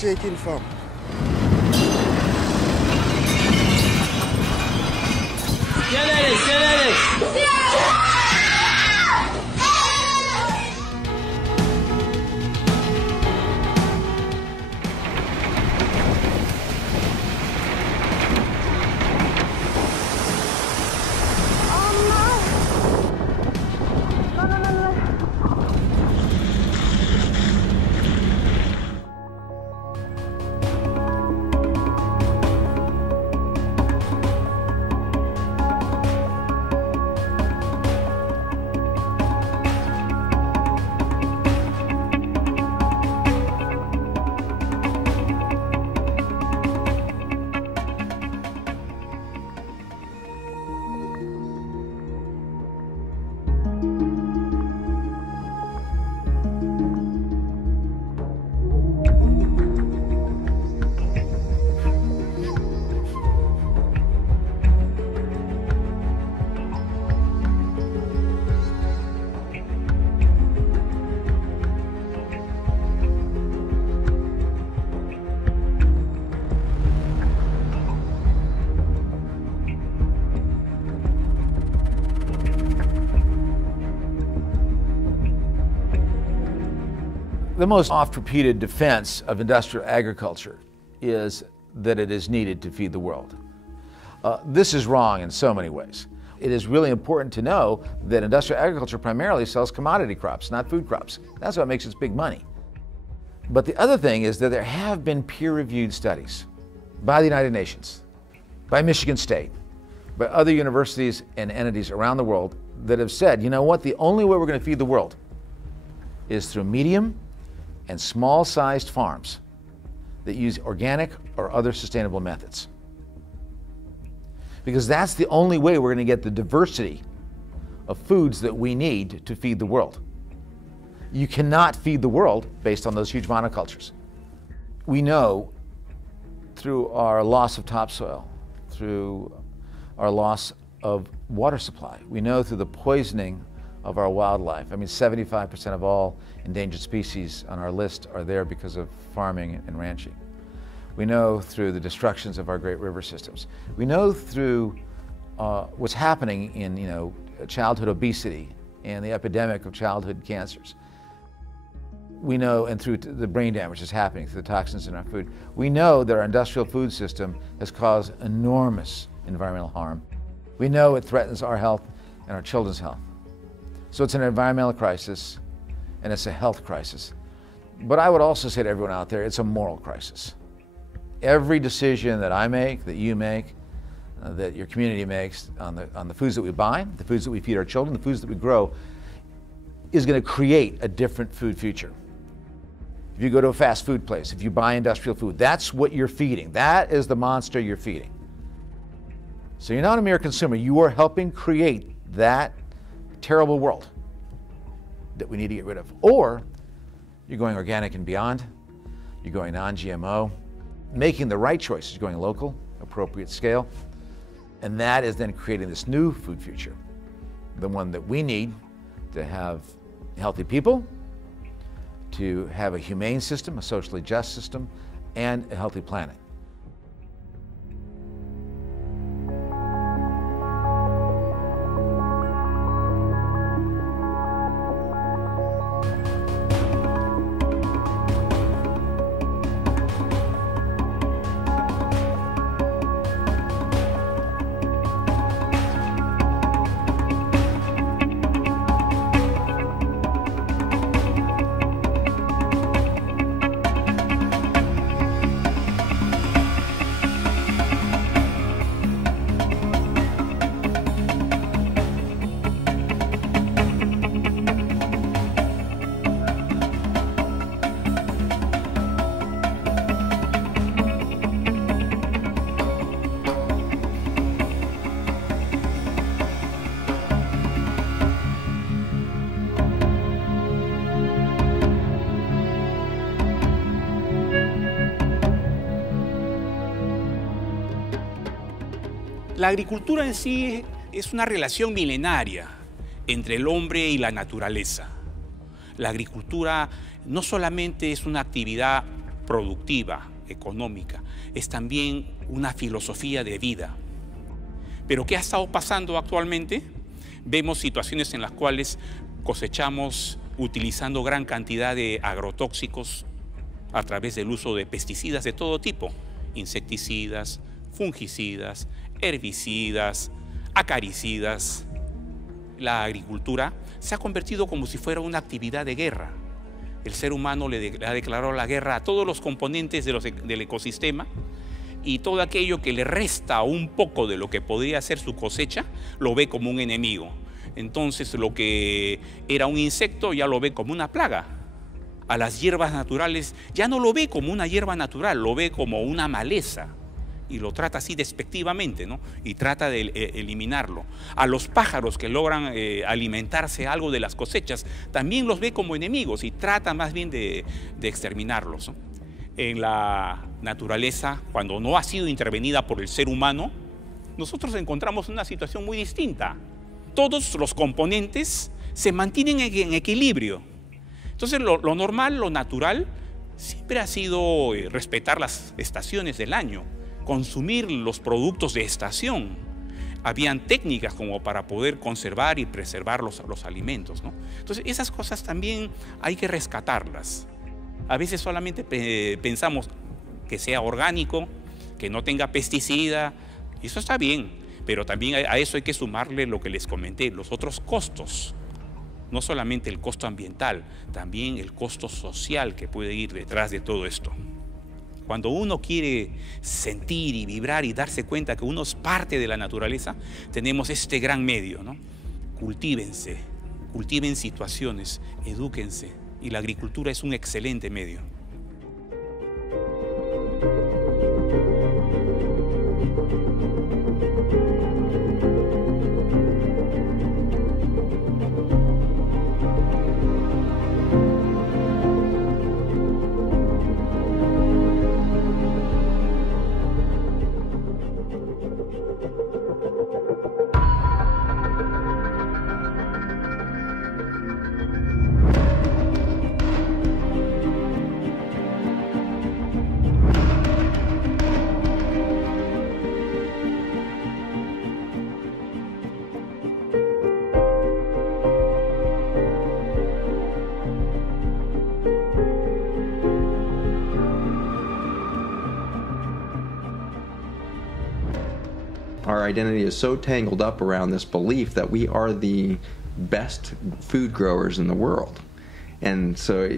ceci est une femme. The most oft-repeated defense of industrial agriculture is that it is needed to feed the world. This is wrong in so many ways. It is really important to know that industrial agriculture primarily sells commodity crops, not food crops. That's what makes its big money. But the other thing is that there have been peer-reviewed studies by the United Nations, by Michigan State, by other universities and entities around the world that have said, you know what, the only way we're going to feed the world is through medium and small-sized farms that use organic or other sustainable methods. Because that's the only way we're going to get the diversity of foods that we need to feed the world. You cannot feed the world based on those huge monocultures. We know through our loss of topsoil, through our loss of water supply, we know through the poisoning of our wildlife. I mean, 75% of all endangered species on our list are there because of farming and ranching. We know through the destructions of our great river systems. We know through what's happening in, childhood obesity and the epidemic of childhood cancers. We know, and through the brain damage that's happening through the toxins in our food. We know that our industrial food system has caused enormous environmental harm. We know it threatens our health and our children's health. So it's an environmental crisis and it's a health crisis. But I would also say to everyone out there, it's a moral crisis. Every decision that I make, that you make, that your community makes on the foods that we buy, the foods that we feed our children, the foods that we grow, is going to create a different food future. If you go to a fast food place, if you buy industrial food, that's what you're feeding. That is the monster you're feeding. So you're not a mere consumer, you are helping create that terrible world that we need to get rid of. Or you're going organic and beyond, you're going non-GMO, making the right choices, going local, appropriate scale, and that is then creating this new food future, the one that we need to have healthy people, to have a humane system, a socially just system, and a healthy planet. La agricultura en sí es una relación milenaria entre el hombre y la naturaleza. La agricultura no solamente es una actividad productiva, económica, es también una filosofía de vida. Pero ¿qué ha estado pasando actualmente? Vemos situaciones en las cuales cosechamos utilizando gran cantidad de agrotóxicos a través del uso de pesticidas de todo tipo, insecticidas, fungicidas, herbicidas, acaricidas. La agricultura se ha convertido como si fuera una actividad de guerra. El ser humano le ha declarado la guerra a todos los componentes del ecosistema, y todo aquello que le resta un poco de lo que podría ser su cosecha, lo ve como un enemigo. Entonces lo que era un insecto ya lo ve como una plaga. A las hierbas naturales ya no lo ve como una hierba natural, lo ve como una maleza. Y lo trata así despectivamente, ¿no? Y trata de eliminarlo. A los pájaros que logran alimentarse algo de las cosechas, también los ve como enemigos y trata más bien de exterminarlos, ¿no? En la naturaleza, cuando no ha sido intervenida por el ser humano, nosotros encontramos una situación muy distinta. Todos los componentes se mantienen en equilibrio. Entonces lo normal, lo natural, siempre ha sido respetar las estaciones del año, consumir los productos de estación. Habían técnicas como para poder conservar y preservar los alimentos, ¿no? Entonces esas cosas también hay que rescatarlas. A veces solamente pensamos que sea orgánico, que no tenga pesticida, y eso está bien, pero también a eso hay que sumarle lo que les comenté, los otros costos. No solamente el costo ambiental, también el costo social que puede ir detrás de todo esto. Cuando uno quiere sentir y vibrar y darse cuenta que uno es parte de la naturaleza, tenemos este gran medio, ¿no? Cultívense, cultiven situaciones, edúquense, y la agricultura es un excelente medio. Our identity is so tangled up around this belief that we are the best food growers in the world. And so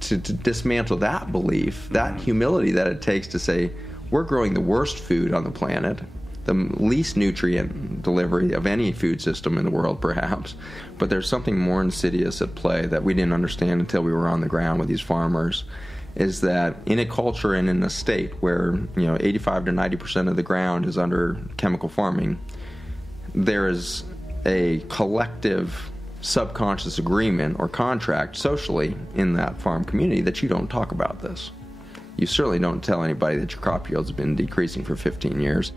to dismantle that belief, that humility that it takes to say, we're growing the worst food on the planet, the least nutrient delivery of any food system in the world perhaps, but there's something more insidious at play that we didn't understand until we were on the ground with these farmers, is that in a culture and in a state where 85 to 90% of the ground is under chemical farming, there is a collective subconscious agreement or contract socially in that farm community that you don't talk about this. You certainly don't tell anybody that your crop yields have been decreasing for 15 years,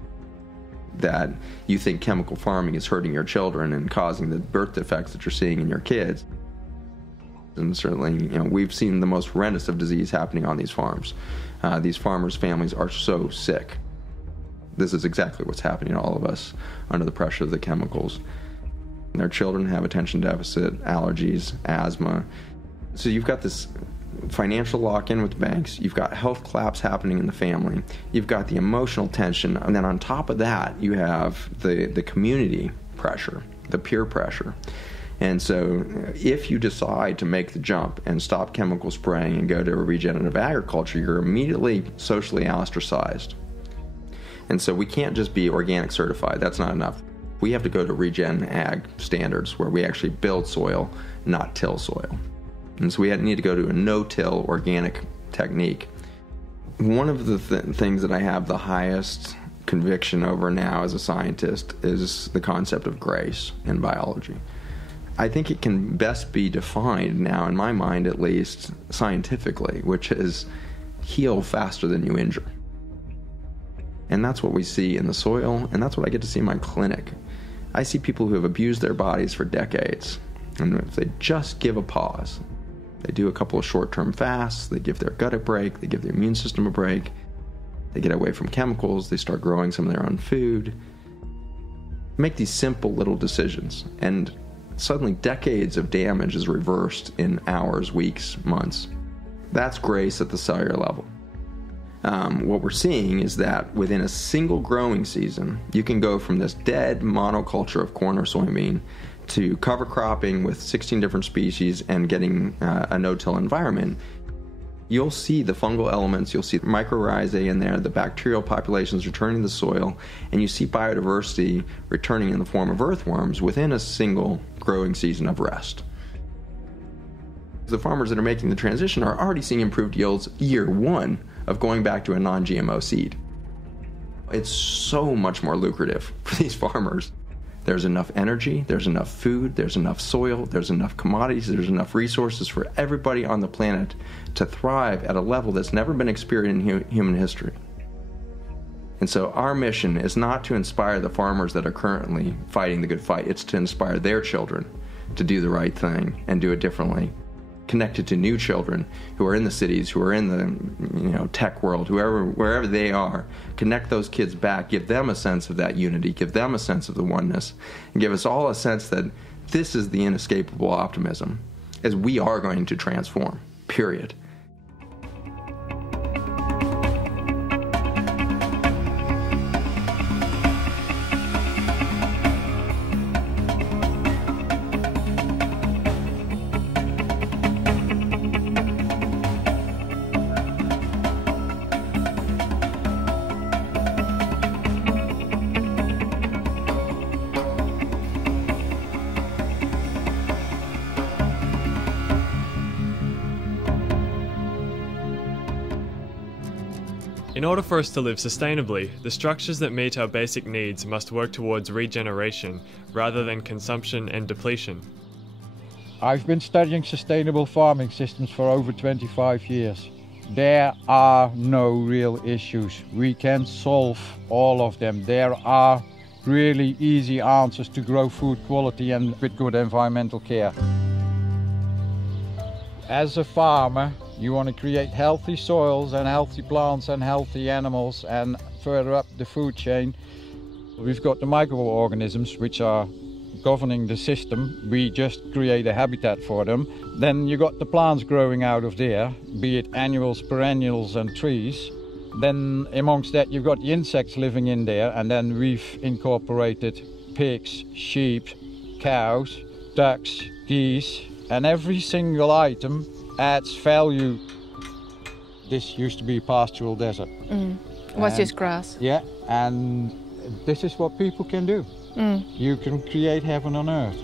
that you think chemical farming is hurting your children and causing the birth defects that you're seeing in your kids. And certainly, we've seen the most horrendous of disease happening on these farms. These farmers' families are so sick. This is exactly what's happening to all of us under the pressure of the chemicals. And their children have attention deficit, allergies, asthma. So you've got this financial lock-in with banks, you've got health collapse happening in the family, you've got the emotional tension, and then on top of that, you have the community pressure, the peer pressure. And so if you decide to make the jump and stop chemical spraying and go to a regenerative agriculture, you're immediately socially ostracized. And so we can't just be organic certified. That's not enough. We have to go to regen ag standards where we actually build soil, not till soil. And so we need to go to a no-till organic technique. One of the things that I have the highest conviction over now as a scientist is the concept of grace in biology. I think it can best be defined now, in my mind at least, scientifically, which is heal faster than you injure. And that's what we see in the soil, and that's what I get to see in my clinic. I see people who have abused their bodies for decades, and if they just give a pause, They do a couple of short-term fasts, they give their gut a break, they give their immune system a break, they get away from chemicals, they start growing some of their own food. Make these simple little decisions, and suddenly decades of damage is reversed in hours, weeks, months. That's grace at the cellular level. What we're seeing is that within a single growing season, you can go from this dead monoculture of corn or soybean to cover cropping with 16 different species and getting a no-till environment. You'll see the fungal elements, you'll see mycorrhizae in there, the bacterial populations returning to the soil, and you see biodiversity returning in the form of earthworms within a single growing season of rest. The farmers that are making the transition are already seeing improved yields year one of going back to a non-GMO seed. It's so much more lucrative for these farmers. There's enough energy, there's enough food, there's enough soil, there's enough commodities, there's enough resources for everybody on the planet to thrive at a level that's never been experienced in human history. And so our mission is not to inspire the farmers that are currently fighting the good fight, it's to inspire their children to do the right thing and do it differently. Connected to new children who are in the cities, who are in the tech world, wherever they are, connect those kids back, give them a sense of that unity, give them a sense of the oneness, and give us all a sense that this is the inescapable optimism, as we are going to transform, period. In order for us to live sustainably, the structures that meet our basic needs must work towards regeneration rather than consumption and depletion. I've been studying sustainable farming systems for over 25 years. There are no real issues. We can solve all of them. There are really easy answers to grow food quality and with good environmental care. As a farmer, you want to create healthy soils and healthy plants and healthy animals, and further up the food chain, we've got the microorganisms which are governing the system. We just create a habitat for them. Then you got the plants growing out of there, be it annuals, perennials and trees. Then amongst that you've got the insects living in there, and then we've incorporated pigs, sheep, cows, ducks, geese, and every single item adds value. This used to be pastoral desert. Was just grass. Yeah, and this is what people can do. You can create heaven on earth.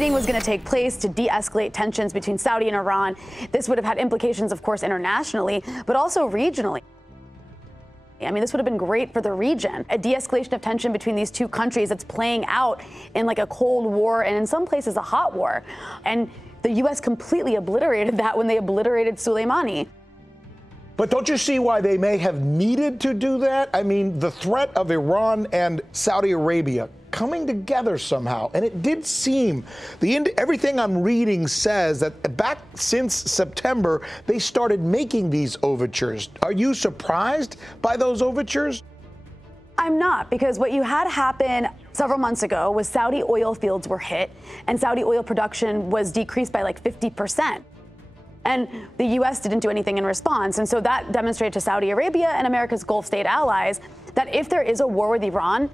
meeting was going to take place to de-escalate tensions between Saudi and Iran. This would have had implications, of course, internationally, but also regionally. I mean, this would have been great for the region. A de-escalation of tension between these two countries that's playing out in like a Cold War and in some places a hot war. And the U.S. completely obliterated that when they obliterated Soleimani. But don't you see why they may have needed to do that? I mean, the threat of Iran and Saudi Arabia coming together somehow. And it did seem, everything I'm reading says that back since September, they started making these overtures. Are you surprised by those overtures? I'm not, because what you had happen several months ago was Saudi oil fields were hit and Saudi oil production was decreased by like 50%. And the U.S. didn't do anything in response. And so that demonstrated to Saudi Arabia and America's Gulf state allies that if there is a war with Iran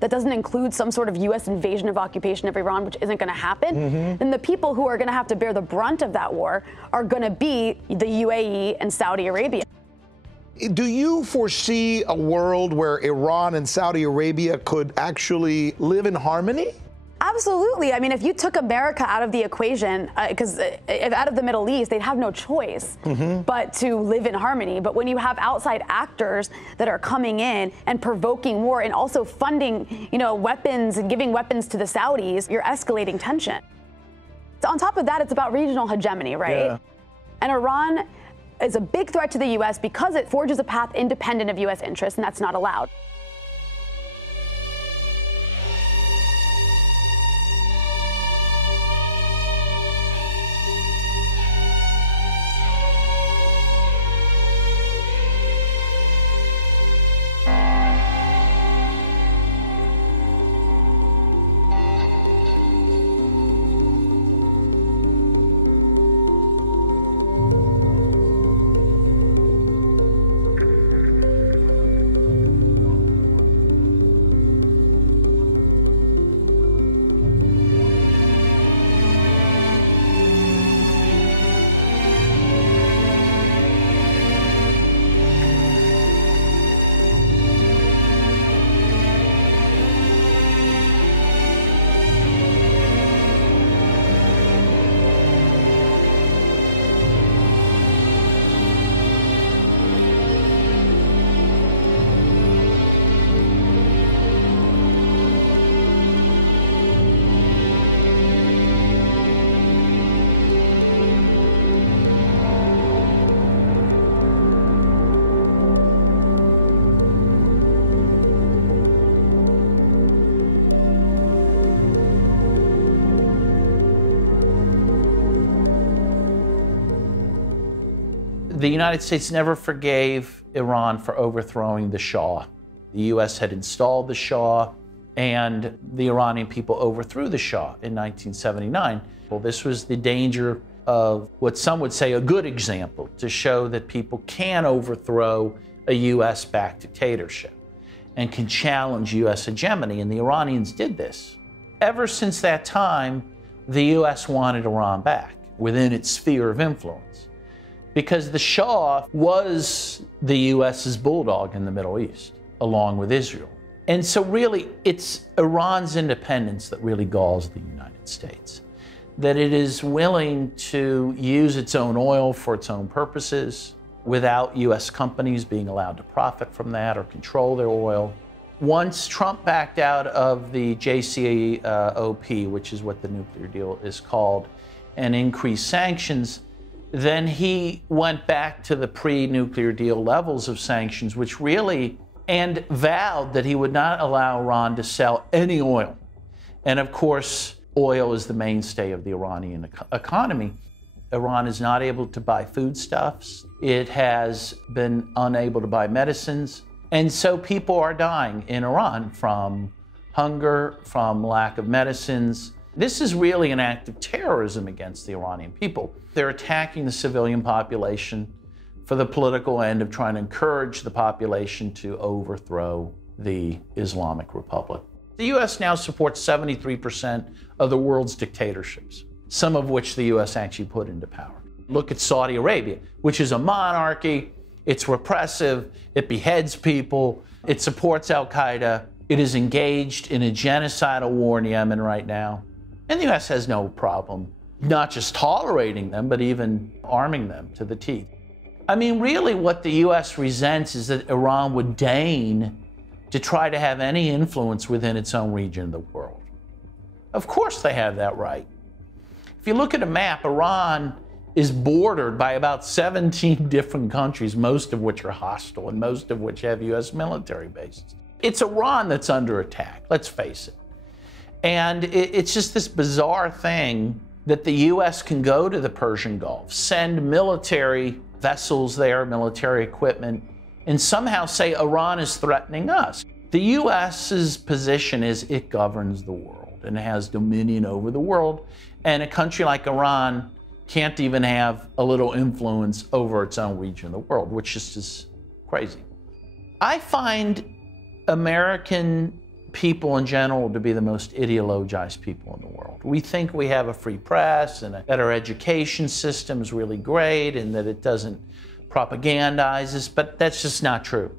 that doesn't include some sort of U.S. invasion of occupation of Iran, which isn't going to happen, then the people who are going to have to bear the brunt of that war are going to be the UAE and Saudi Arabia. Do you foresee a world where Iran and Saudi Arabia could actually live in harmony? Absolutely. I mean, if you took America out of the equation, because out of the Middle East, they'd have no choice but to live in harmony. But when you have outside actors that are coming in and provoking war and also funding, weapons and giving weapons to the Saudis, you're escalating tension. So on top of that, it's about regional hegemony, right? Yeah. And Iran is a big threat to the U.S. because it forges a path independent of U.S. interests, and that's not allowed. The United States never forgave Iran for overthrowing the Shah. The U.S. had installed the Shah, and the Iranian people overthrew the Shah in 1979. Well, this was the danger of what some would say a good example, to show that people can overthrow a U.S.-backed dictatorship and can challenge U.S. hegemony, and the Iranians did this. Ever since that time, the U.S. wanted Iran back within its sphere of influence, because the Shah was the U.S.'s bulldog in the Middle East, along with Israel. And so really, it's Iran's independence that really galls the United States, that it is willing to use its own oil for its own purposes without U.S. companies being allowed to profit from that or control their oil. Once Trump backed out of the JCPOA, which is what the nuclear deal is called, and increased sanctions, then he went back to the pre-nuclear deal levels of sanctions, which really, and vowed that he would not allow Iran to sell any oil. And of course, oil is the mainstay of the Iranian economy. Iran is not able to buy foodstuffs. It has been unable to buy medicines. And so people are dying in Iran from hunger, from lack of medicines. This is really an act of terrorism against the Iranian people. They're attacking the civilian population for the political end of trying to encourage the population to overthrow the Islamic Republic. The U.S. now supports 73% of the world's dictatorships, some of which the U.S. actually put into power. Look at Saudi Arabia, which is a monarchy. It's repressive. It beheads people. It supports Al-Qaeda. It is engaged in a genocidal war in Yemen right now. And the US has no problem not just tolerating them, but even arming them to the teeth. I mean, really what the US resents is that Iran would deign to try to have any influence within its own region of the world. Of course they have that right. If you look at a map, Iran is bordered by about 17 different countries, most of which are hostile and most of which have US military bases. It's Iran that's under attack, let's face it. And it's just this bizarre thing that the US can go to the Persian Gulf, send military vessels there, military equipment, and somehow say Iran is threatening us. The US's position is it governs the world and has dominion over the world, and a country like Iran can't even have a little influence over its own region of the world, which is just crazy. I find American people in general to be the most ideologized people in the world. We think we have a free press and that our education system is really great and that it doesn't propagandize us, but that's just not true.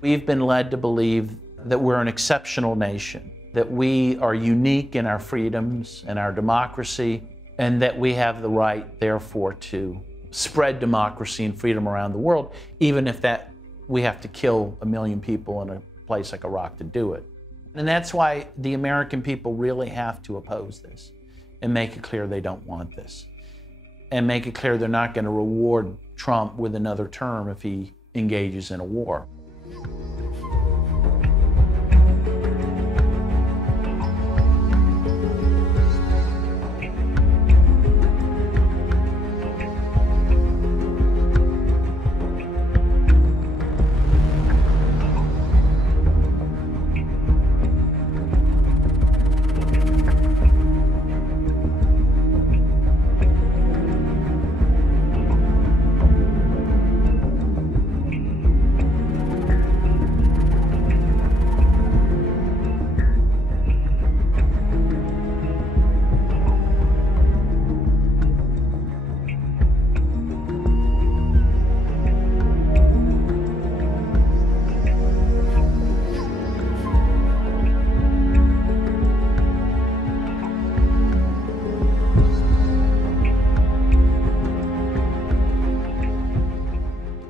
We've been led to believe that we're an exceptional nation, that we are unique in our freedoms and our democracy, and that we have the right, therefore, to spread democracy and freedom around the world, even if that we have to kill 1 million people in a place like Iraq to do it. And that's why the American people really have to oppose this and make it clear they don't want this. And make it clear they're not going to reward Trump with another term if he engages in a war.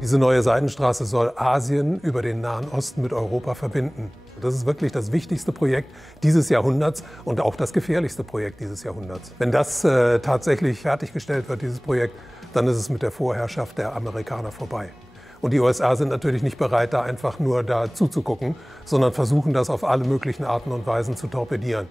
Diese neue Seidenstraße soll Asien über den Nahen Osten mit Europa verbinden. Das ist wirklich das wichtigste Projekt dieses Jahrhunderts und auch das gefährlichste Projekt dieses Jahrhunderts. Wenn das tatsächlich fertiggestellt wird, dieses Projekt, dann ist es mit der Vorherrschaft der Amerikaner vorbei. Und die USA sind natürlich nicht bereit, da einfach nur da zuzugucken, sondern versuchen das auf alle möglichen Arten und Weisen zu torpedieren.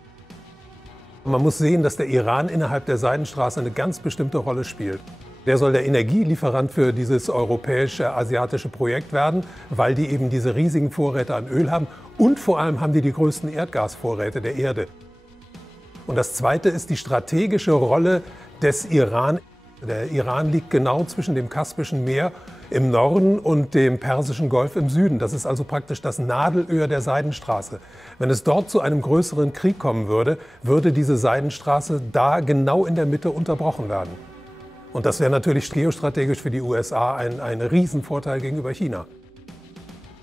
Man muss sehen, dass der Iran innerhalb der Seidenstraße eine ganz bestimmte Rolle spielt. Der soll der Energielieferant für dieses europäische, asiatische Projekt werden, weil die eben diese riesigen Vorräte an Öl haben und vor allem haben die größten Erdgasvorräte der Erde. Und das Zweite ist die strategische Rolle des Iran. Der Iran liegt genau zwischen dem Kaspischen Meer im Norden und dem Persischen Golf im Süden. Das ist also praktisch das Nadelöhr der Seidenstraße. Wenn es dort zu einem größeren Krieg kommen würde, würde diese Seidenstraße da genau in der Mitte unterbrochen werden. Und das wäre natürlich geostrategisch für die USA ein Riesenvorteil gegenüber China.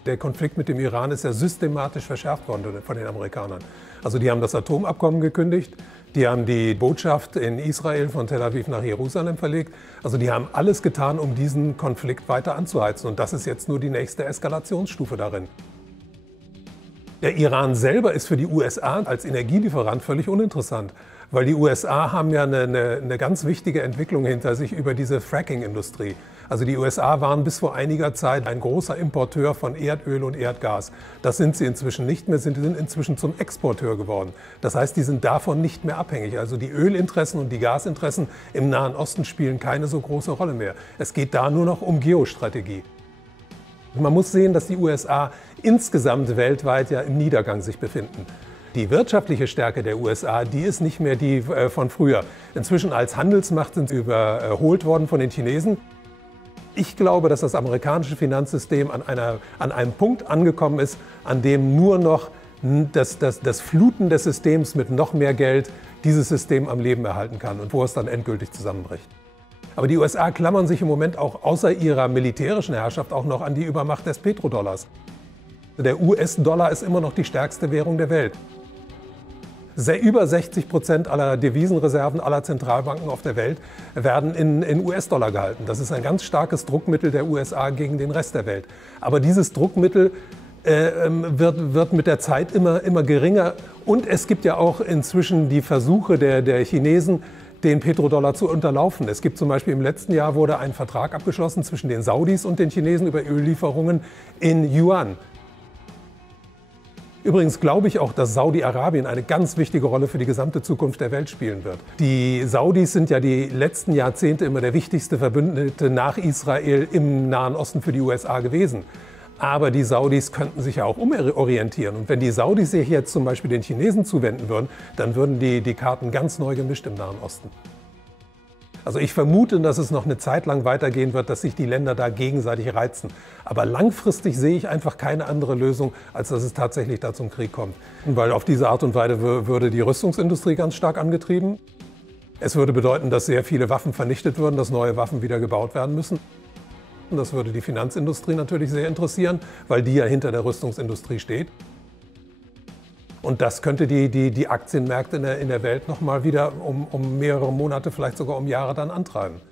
Der Konflikt mit dem Iran ist ja systematisch verschärft worden von den Amerikanern. Also die haben das Atomabkommen gekündigt, die haben die Botschaft in Israel von Tel Aviv nach Jerusalem verlegt. Also die haben alles getan, um diesen Konflikt weiter anzuheizen. Und das ist jetzt nur die nächste Eskalationsstufe darin. Der Iran selber ist für die USA als Energielieferant völlig uninteressant, weil die USA haben ja eine ganz wichtige Entwicklung hinter sich über diese Fracking-Industrie. Also die USA waren bis vor einiger Zeit ein großer Importeur von Erdöl und Erdgas. Das sind sie inzwischen nicht mehr, sind inzwischen zum Exporteur geworden. Das heißt, die sind davon nicht mehr abhängig. Also die Ölinteressen und die Gasinteressen im Nahen Osten spielen keine so große Rolle mehr. Es geht da nur noch um Geostrategie. Man muss sehen, dass die USA insgesamt weltweit ja im Niedergang sich befinden. Die wirtschaftliche Stärke der USA, die ist nicht mehr die von früher. Inzwischen als Handelsmacht sind sie überholt worden von den Chinesen. Ich glaube, dass das amerikanische Finanzsystem an einem Punkt angekommen ist, an dem nur noch das Fluten des Systems mit noch mehr Geld dieses System am Leben erhalten kann und wo es dann endgültig zusammenbricht. Aber die USA klammern sich im Moment auch außer ihrer militärischen Herrschaft auch noch an die Übermacht des Petrodollars. Der US-Dollar ist immer noch die stärkste Währung der Welt. Über 60% aller Devisenreserven aller Zentralbanken auf der Welt werden in US-Dollar gehalten. Das ist ein ganz starkes Druckmittel der USA gegen den Rest der Welt. Aber dieses Druckmittel wird mit der Zeit immer geringer. Und es gibt ja auch inzwischen die Versuche der Chinesen, den Petrodollar zu unterlaufen. Es gibt zum Beispiel im letzten Jahr wurde ein Vertrag abgeschlossen zwischen den Saudis und den Chinesen über Öllieferungen in Yuan. Übrigens glaube ich auch, dass Saudi-Arabien eine ganz wichtige Rolle für die gesamte Zukunft der Welt spielen wird. Die Saudis sind ja die letzten Jahrzehnte immer der wichtigste Verbündete nach Israel im Nahen Osten für die USA gewesen. Aber die Saudis könnten sich ja auch umorientieren. Und wenn die Saudis sich jetzt zum Beispiel den Chinesen zuwenden würden, dann würden die Karten ganz neu gemischt im Nahen Osten. Also ich vermute, dass es noch eine Zeit lang weitergehen wird, dass sich die Länder da gegenseitig reizen. Aber langfristig sehe ich einfach keine andere Lösung, als dass es tatsächlich da zum Krieg kommt. Weil auf diese Art und Weise würde die Rüstungsindustrie ganz stark angetrieben. Es würde bedeuten, dass sehr viele Waffen vernichtet würden, dass neue Waffen wieder gebaut werden müssen. Und das würde die Finanzindustrie natürlich sehr interessieren, weil die ja hinter der Rüstungsindustrie steht. Und das könnte die Aktienmärkte in der Welt noch mal wieder um mehrere Monate, vielleicht sogar um Jahre dann antreiben.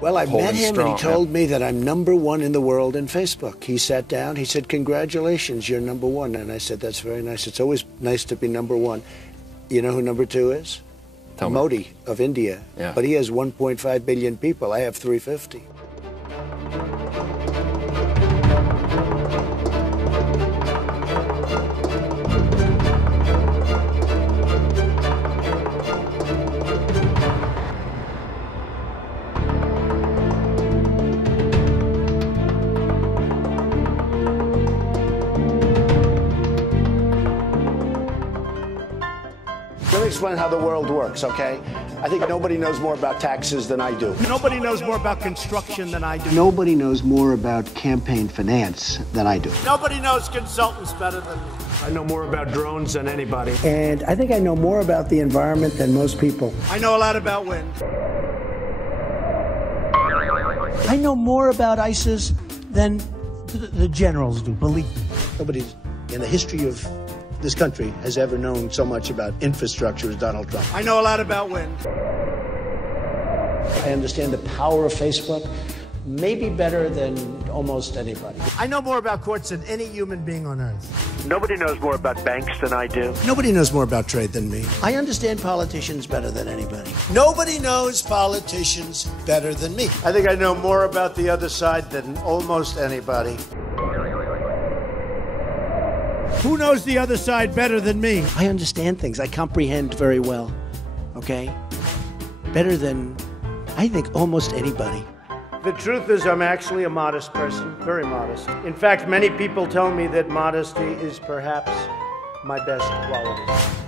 Well, I met him and he told me that I'm #1 in the world in Facebook. He sat down, he said, "Congratulations, you're #1." And I said, "That's very nice. It's always nice to be #1. You know who #2 is? Modi of India. Yeah. But he has 1.5 billion people. I have 350. Let me explain how the world works, okay? I think nobody knows more about taxes than I do. Nobody knows more about construction than I do. Nobody knows more about campaign finance than I do. Nobody knows consultants better than me. I know more about drones than anybody. And I think I know more about the environment than most people. I know a lot about wind. I know more about ISIS than the generals do, believe me. Nobody in the history of this country has ever known so much about infrastructure as Donald Trump. I know a lot about wind. I understand the power of Facebook maybe better than almost anybody. I know more about courts than any human being on earth. Nobody knows more about banks than I do. Nobody knows more about trade than me. I understand politicians better than anybody. Nobody knows politicians better than me. I think I know more about the other side than almost anybody. Who knows the other side better than me? I understand things. I comprehend very well. Okay? Better than, I think, almost anybody. The truth is, I'm actually a modest person, very modest. In fact, many people tell me that modesty is perhaps my best quality.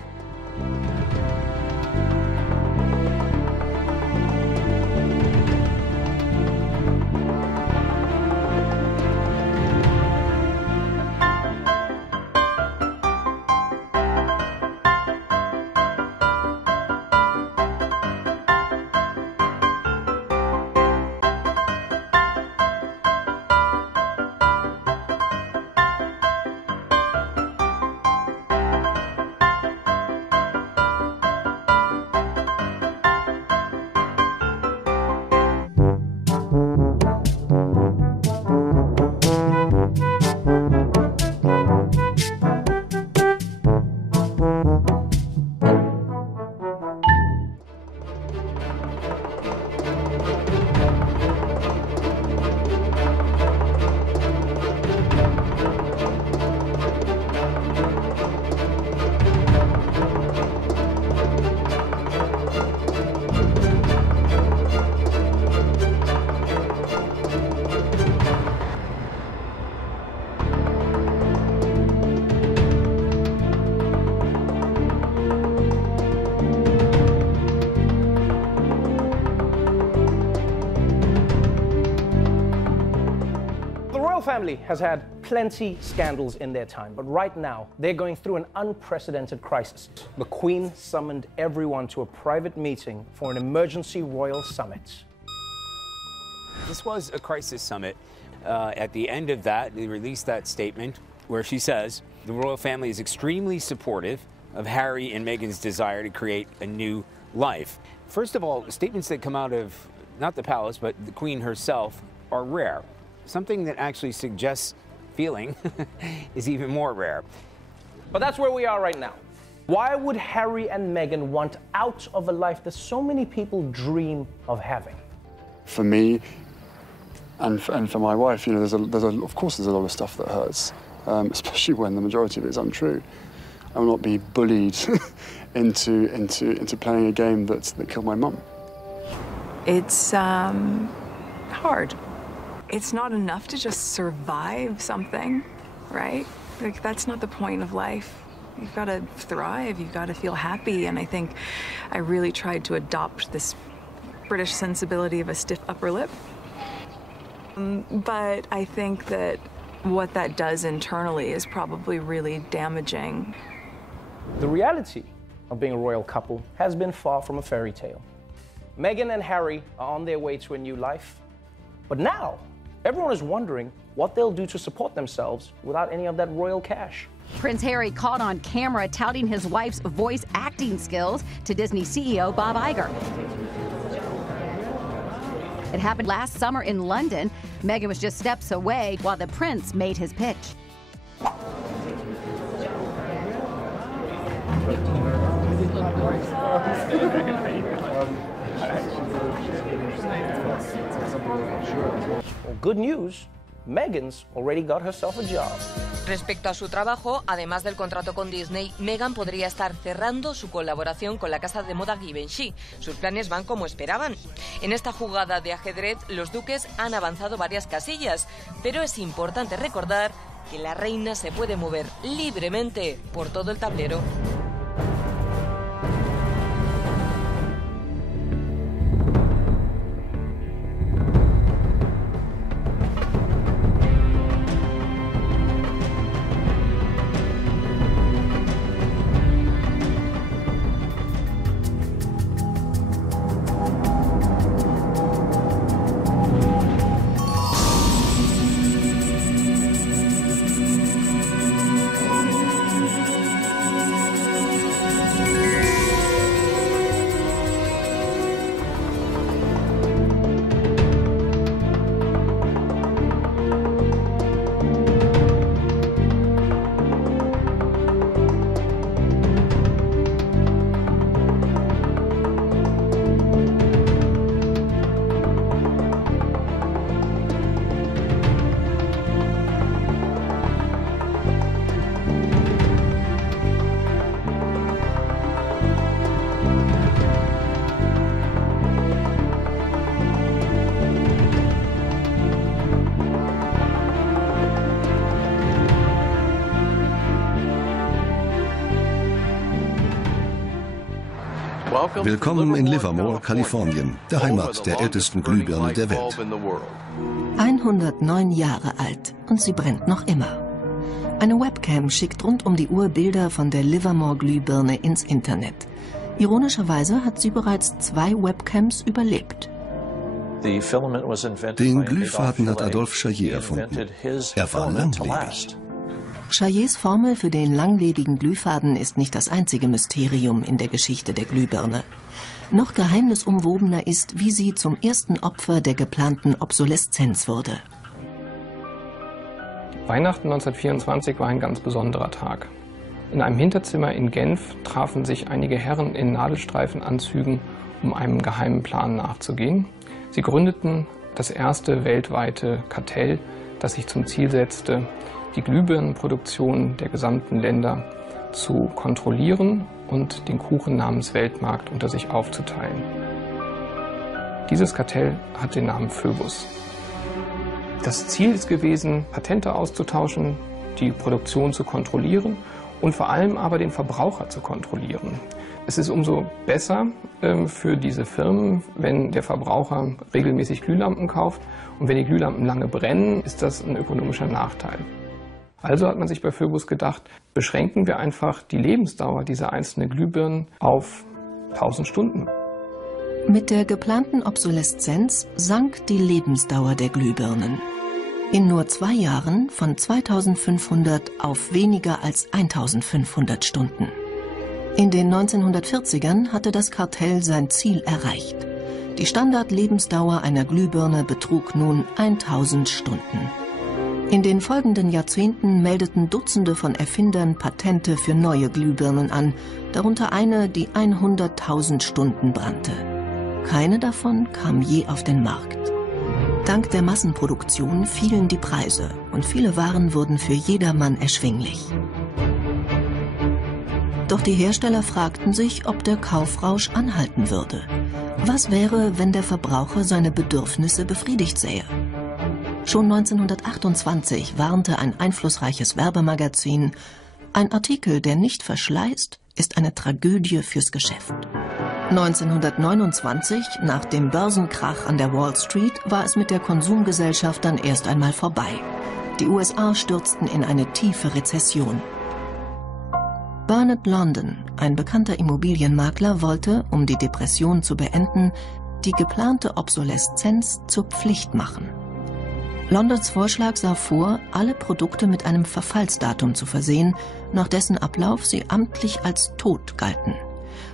Family has had plenty scandals in their time, but right now they're going through an unprecedented crisis. The Queen summoned everyone to a private meeting for an emergency royal summit. This was a crisis summit. At the end of that, they released that statement where she says the royal family is extremely supportive of Harry and Meghan's desire to create a new life. First of all, statements that come out of not the palace, but the Queen herself are rare. Something that actually suggests feeling is even more rare. But that's where we are right now. Why would Harry and Meghan want out of a life that so many people dream of having? For me and for my wife, you know, of course there's a lot of stuff that hurts, especially when the majority of it is untrue. I will not be bullied into playing a game that killed my mum. It's hard. It's not enough to just survive something, right? Like, that's not the point of life. You've got to thrive, you've got to feel happy, and I think I really tried to adopt this British sensibility of a stiff upper lip. But I think that what that does internally is probably really damaging. The reality of being a royal couple has been far from a fairy tale. Meghan and Harry are on their way to a new life, but now everyone is wondering what they'll do to support themselves without any of that royal cash. Prince Harry caught on camera touting his wife's voice acting skills to Disney CEO Bob Iger. It happened last summer in London. Meghan was just steps away while the prince made his pitch. Well, good news, Meghan's already got herself a job. Respecto a su trabajo, además del contrato con Disney, Meghan podría estar cerrando su colaboración con la casa de moda Givenchy. Sus planes van como esperaban. En esta jugada de ajedrez, los duques han avanzado varias casillas, pero es importante recordar que la reina se puede mover libremente por todo el tablero. Willkommen in Livermore, Kalifornien, der Heimat der ältesten Glühbirne der Welt. 109 Jahre alt und sie brennt noch immer. Eine Webcam schickt rund um die Uhr Bilder von der Livermore-Glühbirne ins Internet. Ironischerweise hat sie bereits 2 Webcams überlebt. Den Glühfaden hat Adolphe Chaillet erfunden. Er war langlebig. Chaillets Formel für den langlebigen Glühfaden ist nicht das einzige Mysterium in der Geschichte der Glühbirne. Noch geheimnisumwobener ist, wie sie zum ersten Opfer der geplanten Obsoleszenz wurde. Weihnachten 1924 war ein ganz besonderer Tag. In einem Hinterzimmer in Genf trafen sich einige Herren in Nadelstreifenanzügen, um einem geheimen Plan nachzugehen. Sie gründeten das erste weltweite Kartell, das sich zum Ziel setzte, die Glühbirnenproduktion der gesamten Länder zu kontrollieren und den Kuchen namens Weltmarkt unter sich aufzuteilen. Dieses Kartell hat den Namen Phöbus. Das Ziel ist gewesen, Patente auszutauschen, die Produktion zu kontrollieren und vor allem aber den Verbraucher zu kontrollieren. Es ist umso besser für diese Firmen, wenn der Verbraucher regelmäßig Glühlampen kauft, und wenn die Glühlampen lange brennen, ist das ein ökonomischer Nachteil. Also hat man sich bei Phöbus gedacht, beschränken wir einfach die Lebensdauer dieser einzelnen Glühbirnen auf 1000 Stunden. Mit der geplanten Obsoleszenz sank die Lebensdauer der Glühbirnen. In nur 2 Jahren von 2500 auf weniger als 1500 Stunden. In den 1940ern hatte das Kartell sein Ziel erreicht. Die Standardlebensdauer einer Glühbirne betrug nun 1000 Stunden. In den folgenden Jahrzehnten meldeten Dutzende von Erfindern Patente für neue Glühbirnen an, darunter eine, die 100.000 Stunden brannte. Keine davon kam je auf den Markt. Dank der Massenproduktion fielen die Preise und viele Waren wurden für jedermann erschwinglich. Doch die Hersteller fragten sich, ob der Kaufrausch anhalten würde. Was wäre, wenn der Verbraucher seine Bedürfnisse befriedigt sähe? Schon 1928 warnte ein einflussreiches Werbemagazin: Ein Artikel, der nicht verschleißt, ist eine Tragödie fürs Geschäft. 1929, nach dem Börsenkrach an der Wall Street, war es mit der Konsumgesellschaft dann erst einmal vorbei. Die USA stürzten in eine tiefe Rezession. Bernard London, ein bekannter Immobilienmakler, wollte, um die Depression zu beenden, die geplante Obsoleszenz zur Pflicht machen. Londons Vorschlag sah vor, alle Produkte mit einem Verfallsdatum zu versehen, nach dessen Ablauf sie amtlich als tot galten.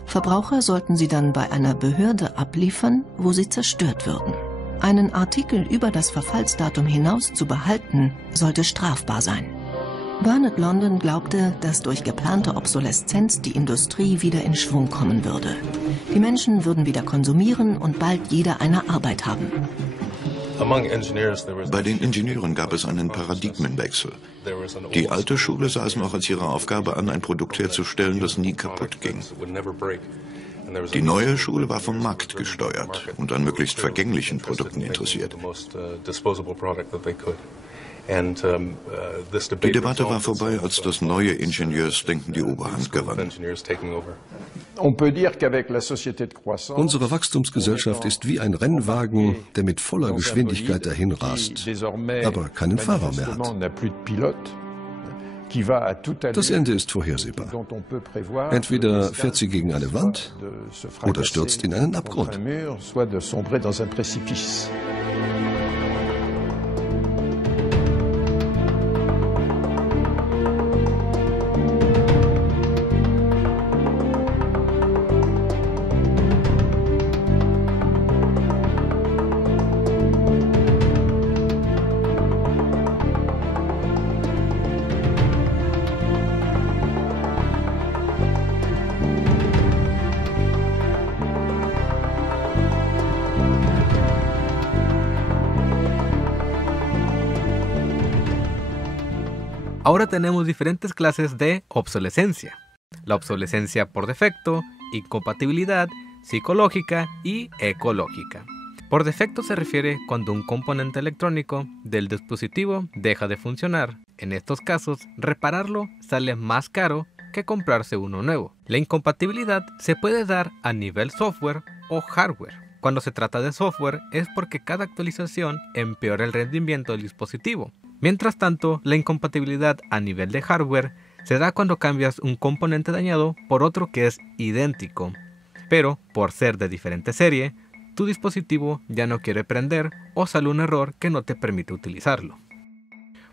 Verbraucher sollten sie dann bei einer Behörde abliefern, wo sie zerstört würden. Einen Artikel über das Verfallsdatum hinaus zu behalten, sollte strafbar sein. Bernard London glaubte, dass durch geplante Obsoleszenz die Industrie wieder in Schwung kommen würde. Die Menschen würden wieder konsumieren und bald jeder eine Arbeit haben. Bei den Ingenieuren gab es einen Paradigmenwechsel. Die alte Schule sah es noch als ihre Aufgabe an, ein Produkt herzustellen, das nie kaputt ging. Die neue Schule war vom Markt gesteuert und an möglichst vergänglichen Produkten interessiert. Die Debatte war vorbei, als das neue Ingenieursdenken die Oberhand gewann. Unsere Wachstumsgesellschaft ist wie ein Rennwagen, der mit voller Geschwindigkeit dahin rast, aber keinen Fahrer mehr hat. Das Ende ist vorhersehbar. Entweder fährt sie gegen eine Wand oder stürzt in einen Abgrund. Ahora tenemos diferentes clases de obsolescencia. La obsolescencia por defecto, incompatibilidad, psicológica y ecológica. Por defecto se refiere cuando un componente electrónico del dispositivo deja de funcionar. En estos casos, repararlo sale más caro que comprarse uno nuevo. La incompatibilidad se puede dar a nivel software o hardware. Cuando se trata de software es porque cada actualización empeora el rendimiento del dispositivo. Mientras tanto, la incompatibilidad a nivel de hardware se da cuando cambias un componente dañado por otro que es idéntico, pero por ser de diferente serie, tu dispositivo ya no quiere prender o sale un error que no te permite utilizarlo.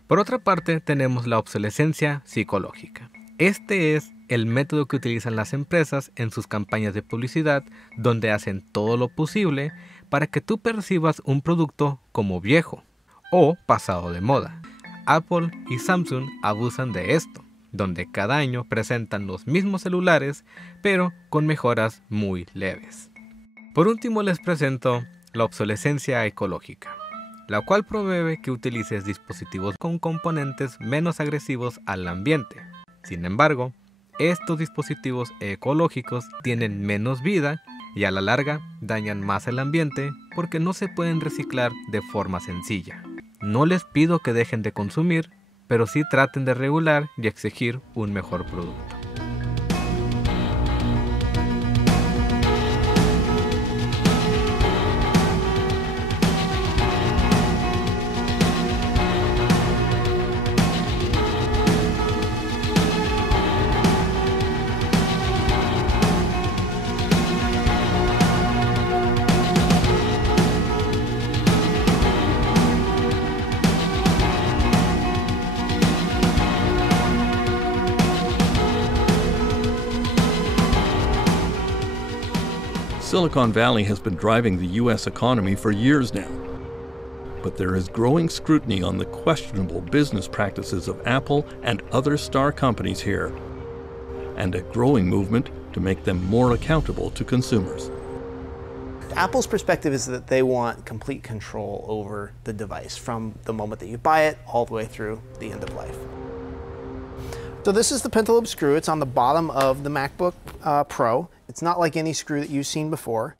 Por otra parte, tenemos la obsolescencia psicológica. Este es el método que utilizan las empresas en sus campañas de publicidad, donde hacen todo lo posible para que tú percibas un producto como viejo o pasado de moda. Apple y Samsung abusan de esto, donde cada año presentan los mismos celulares, pero con mejoras muy leves. Por último les presento la obsolescencia ecológica, la cual promueve que utilices dispositivos con componentes menos agresivos al ambiente. Sin embargo, estos dispositivos ecológicos tienen menos vida y a la larga dañan más el ambiente porque no se pueden reciclar de forma sencilla. No les pido que dejen de consumir, pero sí traten de regular y exigir un mejor producto. Silicon Valley has been driving the U.S. economy for years now. But there is growing scrutiny on the questionable business practices of Apple and other star companies here, and a growing movement to make them more accountable to consumers. Apple's perspective is that they want complete control over the device from the moment that you buy it all the way through the end of life. So this is the pentalobe screw. It's on the bottom of the MacBook Pro. It's not like any screw that you've seen before.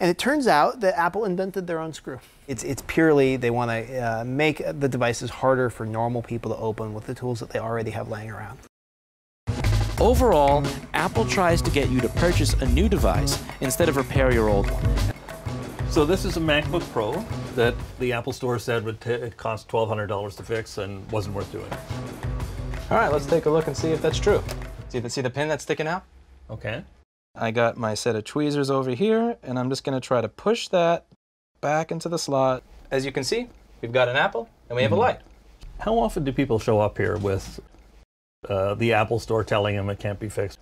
And it turns out that Apple invented their own screw. It's purely, they want to make the devices harder for normal people to open with the tools that they already have laying around. Overall, Apple tries to get you to purchase a new device instead of repair your old one. So this is a MacBook Pro that the Apple Store said would cost $1,200 to fix and wasn't worth doing. All right, let's take a look and see if that's true. See the pin that's sticking out? Okay. I got my set of tweezers over here, and I'm just going to try to push that back into the slot. As you can see, we've got an Apple, and we have a light. How often do people show up here with the Apple Store telling them it can't be fixed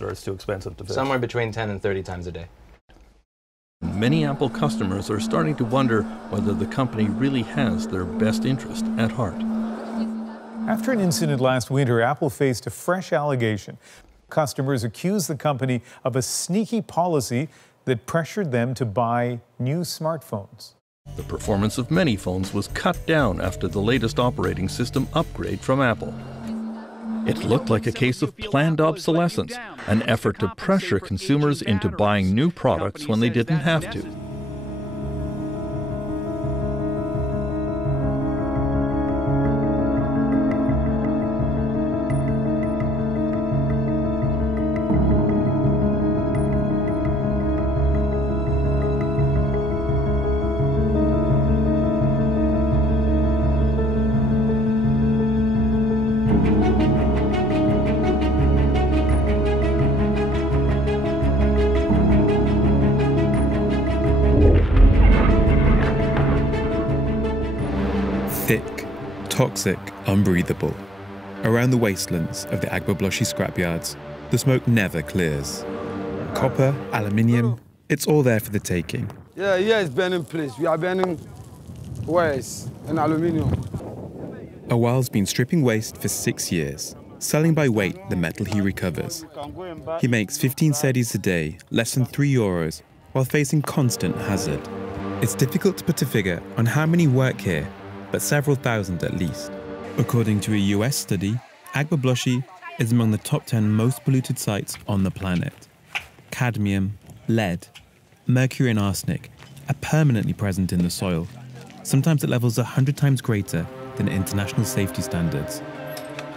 or it's too expensive to fix? Somewhere between 10 and 30 times a day. Many Apple customers are starting to wonder whether the company really has their best interest at heart. After an incident last winter, Apple faced a fresh allegation. Customers accused the company of a sneaky policy that pressured them to buy new smartphones. The performance of many phones was cut down after the latest operating system upgrade from Apple. It looked like a case of planned obsolescence, an effort to pressure consumers into buying new products when they didn't have to. Thick, toxic, unbreathable. Around the wastelands of the Agbogbloshie scrapyards, the smoke never clears. Copper, aluminium, it's all there for the taking. Yeah, it's burning place. We are burning waste and aluminium. Awal's been stripping waste for 6 years, selling by weight the metal he recovers. He makes 15 cedis a day, less than €3, while facing constant hazard. It's difficult to put a figure on how many work here, but several thousand at least. According to a US study, Agbogbloshie is among the top 10 most polluted sites on the planet. Cadmium, lead, mercury and arsenic are permanently present in the soil, sometimes at levels 100 times greater than international safety standards.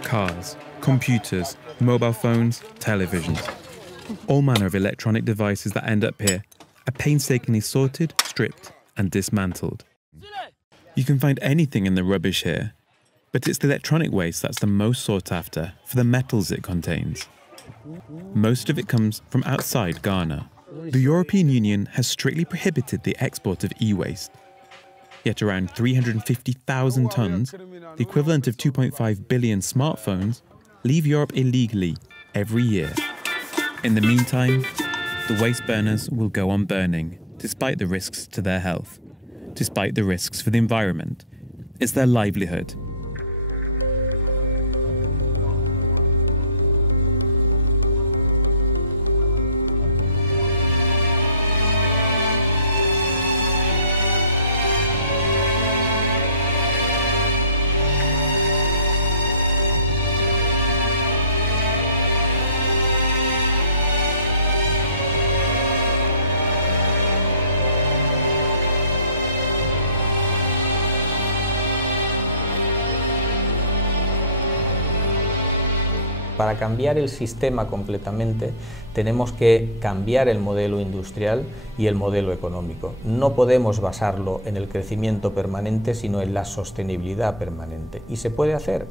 Cars, computers, mobile phones, televisions. All manner of electronic devices that end up here are painstakingly sorted, stripped, and dismantled. You can find anything in the rubbish here, but it's the electronic waste that's the most sought after for the metals it contains. Most of it comes from outside Ghana. The European Union has strictly prohibited the export of e-waste. Yet around 350,000 tons, the equivalent of 2.5 billion smartphones, leave Europe illegally every year. In the meantime, the waste burners will go on burning, despite the risks to their health, despite the risks for the environment. It's their livelihood. Para cambiar el sistema completamente tenemos que cambiar el modelo industrial y el modelo económico. No podemos basarlo en el crecimiento permanente, sino en la sostenibilidad permanente. Y se puede hacer.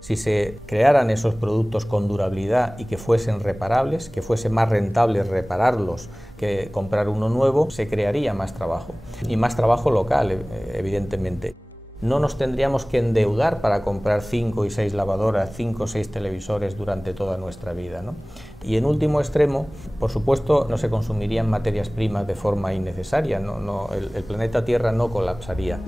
Si se crearan esos productos con durabilidad y que fuesen reparables, que fuese más rentable repararlos que comprar uno nuevo, se crearía más trabajo. Y más trabajo local, evidentemente. No nos tendríamos que endeudar para comprar 5 y 6 lavadoras, 5 o 6 televisores durante toda nuestra vida, ¿no? Y en último extremo, por supuesto, no se consumirían materias primas de forma innecesaria, el planeta Tierra no colapsaría.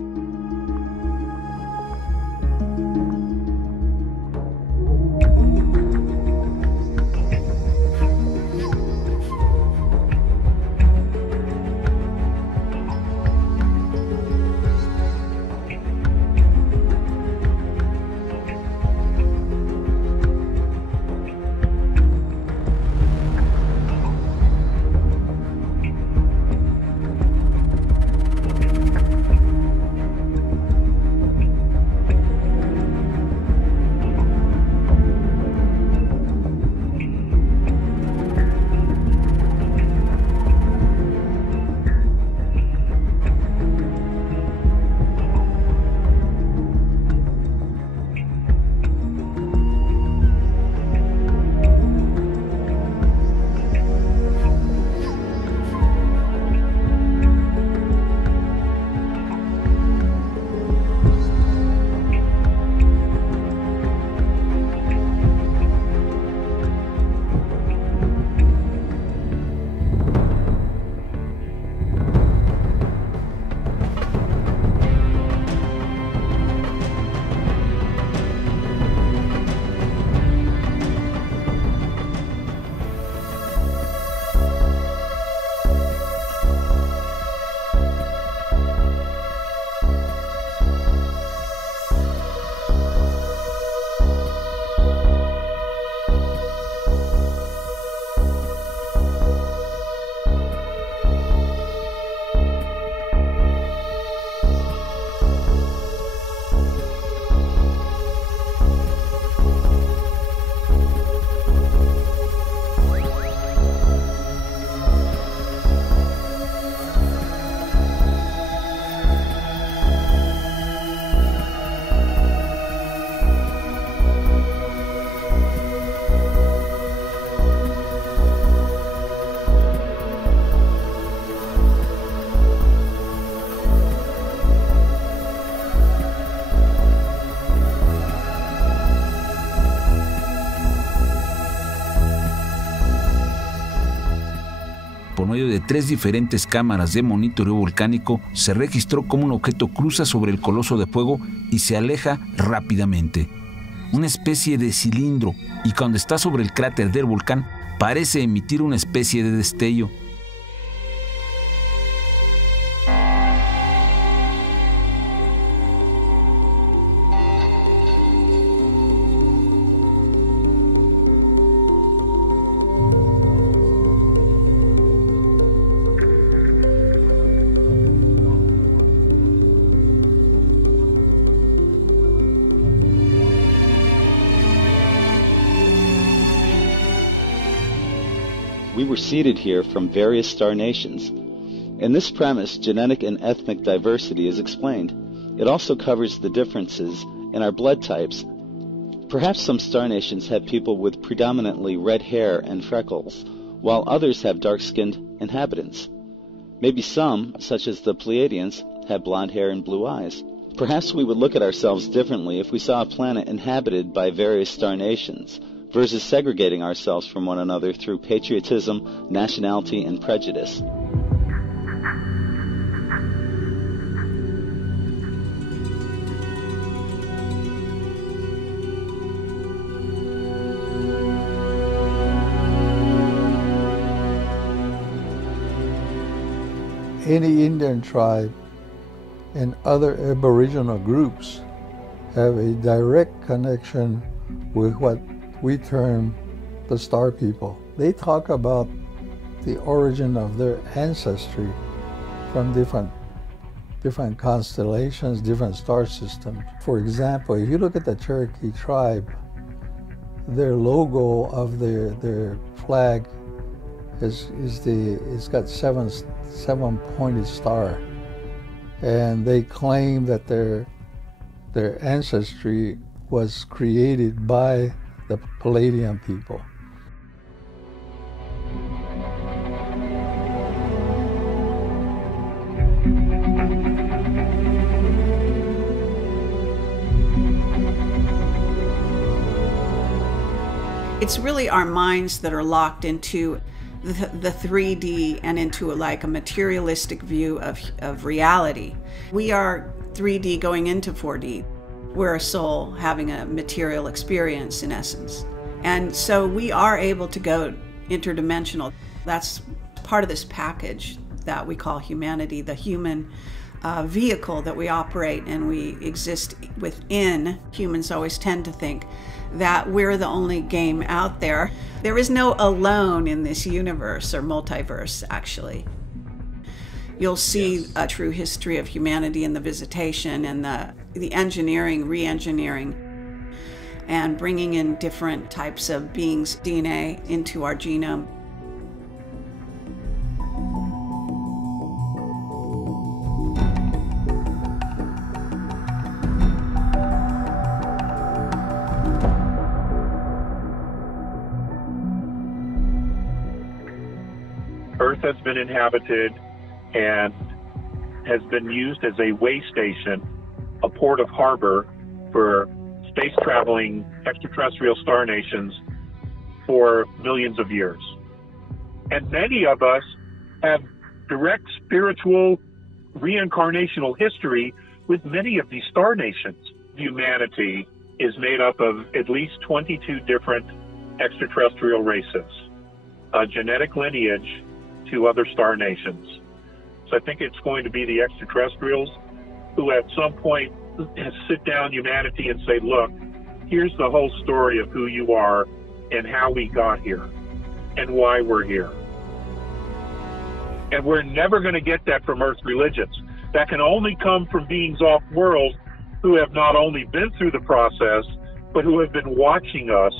Por medio de 3 diferentes cámaras de monitoreo volcánico, se registró cómo un objeto cruza sobre el coloso de fuego y se aleja rápidamente. Una especie de cilindro, y cuando está sobre el cráter del volcán, parece emitir una especie de destello. We were seeded here from various star nations. In this premise, genetic and ethnic diversity is explained. It also covers the differences in our blood types. Perhaps some star nations have people with predominantly red hair and freckles, while others have dark-skinned inhabitants. Maybe some, such as the Pleiadians, have blonde hair and blue eyes. Perhaps we would look at ourselves differently if we saw a planet inhabited by various star nations, versus segregating ourselves from one another through patriotism, nationality, and prejudice. Any Indian tribe and other Aboriginal groups have a direct connection with what we term the star people. They talk about the origin of their ancestry from different constellations, different star systems. For example, if you look at the Cherokee tribe, their logo of their flag it's got seven-pointed star, and they claim that their ancestry was created by the Pleiadian people. It's really our minds that are locked into the 3D and into like a materialistic view of reality. We are 3D going into 4D. We're a soul having a material experience in essence. And so we are able to go interdimensional. That's part of this package that we call humanity, the human vehicle that we operate and we exist within. Humans always tend to think that we're the only game out there. There is no alone in this universe or multiverse, actually. You'll see a true history of humanity in the visitation and the engineering, re-engineering, and bringing in different types of beings' DNA into our genome. Earth has been inhabited and has been used as a way station, a port of harbor for space-traveling extraterrestrial star nations for millions of years. And many of us have direct spiritual reincarnational history with many of these star nations. Humanity is made up of at least 22 different extraterrestrial races, a genetic lineage to other star nations. So I think it's going to be the extraterrestrials who at some point sit down humanity and say, look, here's the whole story of who you are and how we got here and why we're here. And we're never going to get that from Earth religions. That can only come from beings off-world who have not only been through the process, but who have been watching us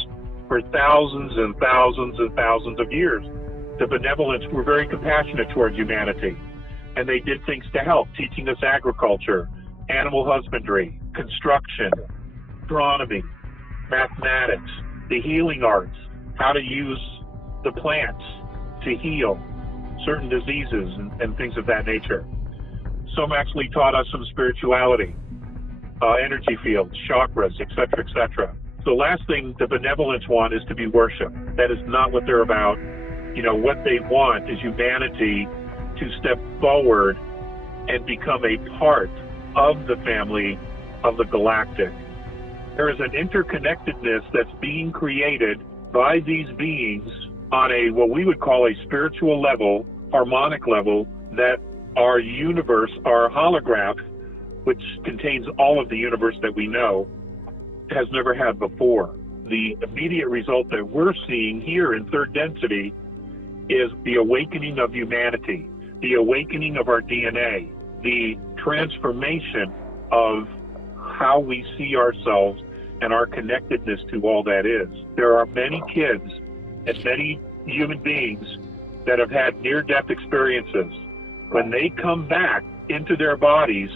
for thousands and thousands and thousands of years. The benevolents were very compassionate toward humanity, and they did things to help, teaching us agriculture, animal husbandry, construction, astronomy, mathematics, the healing arts, how to use the plants to heal certain diseases and things of that nature. Some actually taught us some spirituality, energy fields, chakras, etc., etc. The last thing the benevolents want is to be worshipped. That is not what they're about. You know, what they want is humanity to step forward and become a part of the family of the galactic. There is an interconnectedness that's being created by these beings on a, what we would call a spiritual level, harmonic level, that our universe, our holograph, which contains all of the universe that we know, has never had before. The immediate result that we're seeing here in third density is the awakening of humanity, the awakening of our DNA, the transformation of how we see ourselves and our connectedness to all that is. There are many kids and many human beings that have had near-death experiences. When they come back into their bodies,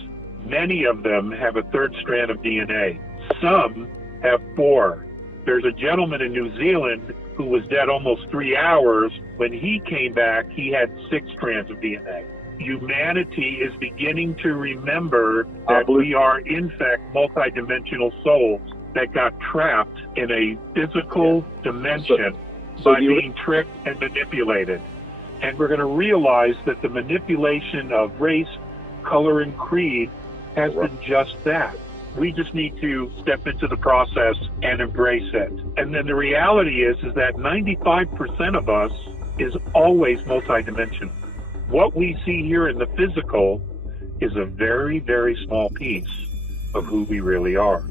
many of them have a third strand of DNA. Some have 4. There's a gentleman in New Zealand who was dead almost 3 hours. When he came back, he had 6 strands of DNA. Humanity is beginning to remember that we are, in fact, multidimensional souls that got trapped in a physical dimension by being tricked and manipulated. And we're going to realize that the manipulation of race, color, and creed has been just that. We just need to step into the process and embrace it. And then the reality is that 95% of us is always multidimensional. What we see here in the physical is a very, very small piece of who we really are.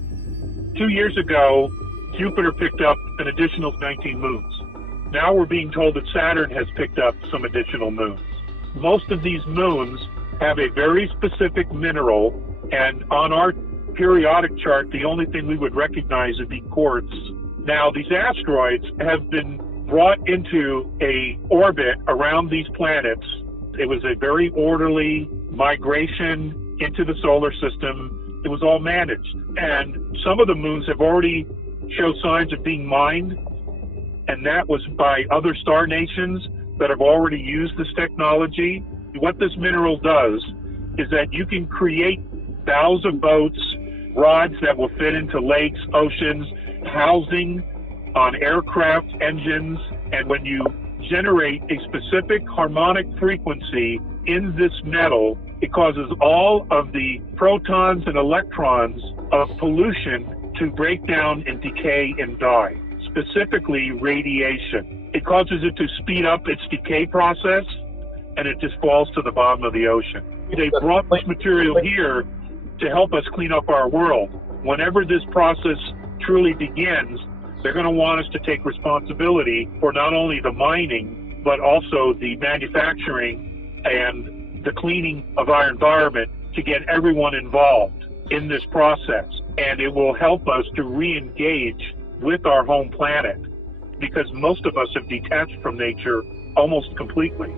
2 years ago, Jupiter picked up an additional 19 moons. Now we're being told that Saturn has picked up some additional moons. Most of these moons have a very specific mineral, and on our periodic chart, the only thing we would recognize would be quartz. Now, these asteroids have been brought into a orbit around these planets. It was a very orderly migration into the solar system. It was all managed. And some of the moons have already showed signs of being mined, and that was by other star nations that have already used this technology. What this mineral does is that you can create bows of boats, rods that will fit into lakes, oceans, housing on aircraft engines, and when you generate a specific harmonic frequency in this metal, it causes all of the protons and electrons of pollution to break down and decay and die, specifically radiation. It causes it to speed up its decay process, and it just falls to the bottom of the ocean. They brought this material here to help us clean up our world. Whenever this process truly begins, they're going to want us to take responsibility for not only the mining, but also the manufacturing and the cleaning of our environment to get everyone involved in this process. And it will help us to re-engage with our home planet, because most of us have detached from nature almost completely.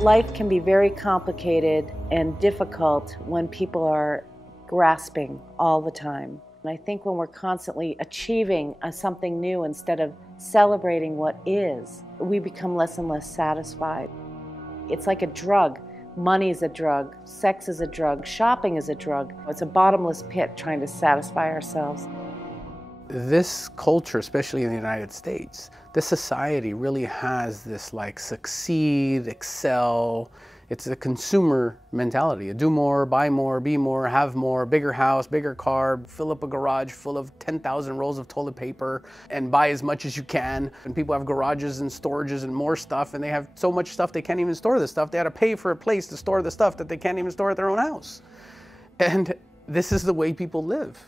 Life can be very complicated and difficult when people are grasping all the time. And I think when we're constantly achieving something new instead of celebrating what is, we become less and less satisfied. It's like a drug. Money is a drug, sex is a drug, shopping is a drug. It's a bottomless pit trying to satisfy ourselves. This culture, especially in the United States, this society really has this like succeed, excel. It's a consumer mentality. Do more, buy more, be more, have more, bigger house, bigger car, fill up a garage full of 10,000 rolls of toilet paper and buy as much as you can. And people have garages and storages and more stuff, and they have so much stuff they can't even store the stuff. They had to pay for a place to store the stuff that they can't even store at their own house. And this is the way people live.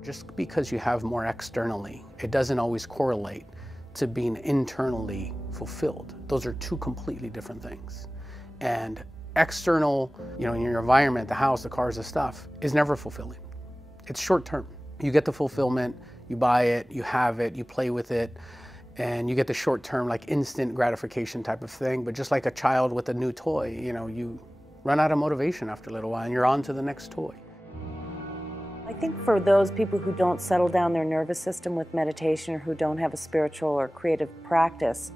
Just because you have more externally, it doesn't always correlate to being internally fulfilled. Those are two completely different things. And external, in your environment, the house, the cars, the stuff, is never fulfilling. It's short term. You get the fulfillment, you buy it, you have it, you play with it, and you get the short term, like instant gratification type of thing. But just like a child with a new toy, you run out of motivation after a little while and you're on to the next toy. I think for those people who don't settle down their nervous system with meditation or who don't have a spiritual or creative practice,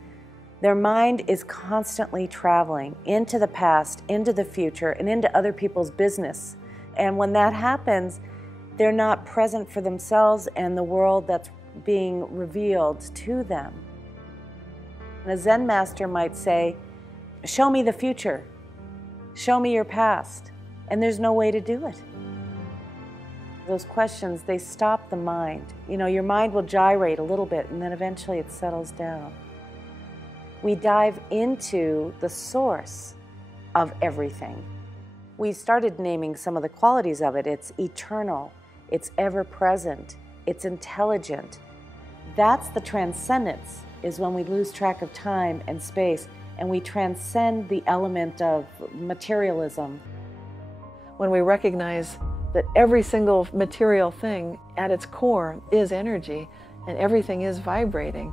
their mind is constantly traveling into the past, into the future, and into other people's business. And when that happens, they're not present for themselves and the world that's being revealed to them. And a Zen master might say, show me the future, show me your past, and there's no way to do it. Those questions, they stop the mind. Your mind will gyrate a little bit and then eventually it settles down. We dive into the source of everything. We started naming some of the qualities of it. It's eternal, it's ever-present, it's intelligent. That's the transcendence, is when we lose track of time and space and we transcend the element of materialism. When we recognize that every single material thing at its core is energy and everything is vibrating,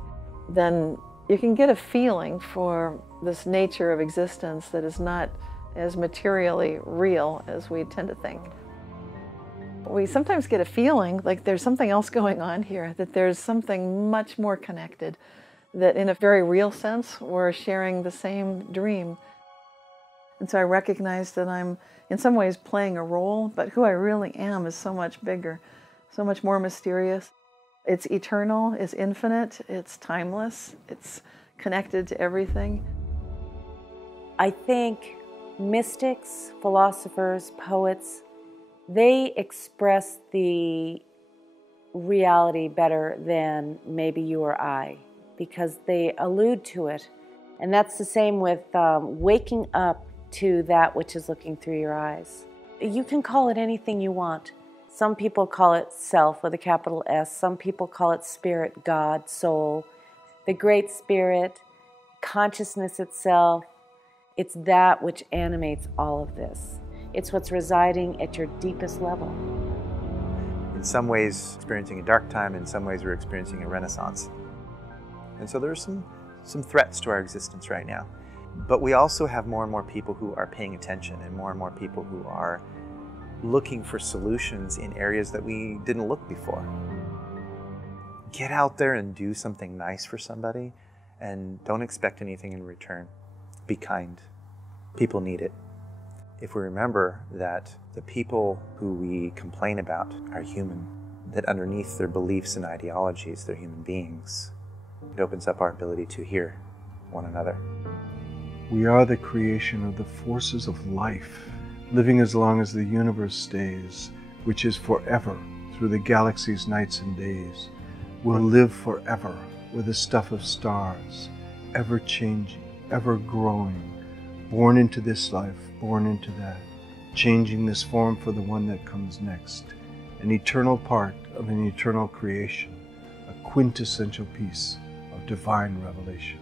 then you can get a feeling for this nature of existence that is not as materially real as we tend to think. We sometimes get a feeling like there's something else going on here, that there's something much more connected, that in a very real sense, we're sharing the same dream. And so I recognize that I'm in some ways playing a role, but who I really am is so much bigger, so much more mysterious. It's eternal, it's infinite, it's timeless, it's connected to everything. I think mystics, philosophers, poets, they express the reality better than maybe you or I, because they allude to it. And that's the same with waking up to that which is looking through your eyes. You can call it anything you want. Some people call it self with a capital S. Some people call it spirit, God, soul, the Great Spirit, consciousness itself. It's that which animates all of this. It's what's residing at your deepest level. In some ways, experiencing a dark time, in some ways, we're experiencing a renaissance. And so there's some threats to our existence right now. But we also have more and more people who are paying attention and more people who are looking for solutions in areas that we didn't look before. Get out there and do something nice for somebody and don't expect anything in return. Be kind. People need it. If we remember that the people who we complain about are human, that underneath their beliefs and ideologies, they're human beings, it opens up our ability to hear one another. We are the creation of the forces of life, living as long as the universe stays, which is forever, through the galaxy's nights and days. We'll live forever with the stuff of stars, ever changing, ever growing, born into this life, born into that, changing this form for the one that comes next, an eternal part of an eternal creation, a quintessential piece of divine revelation.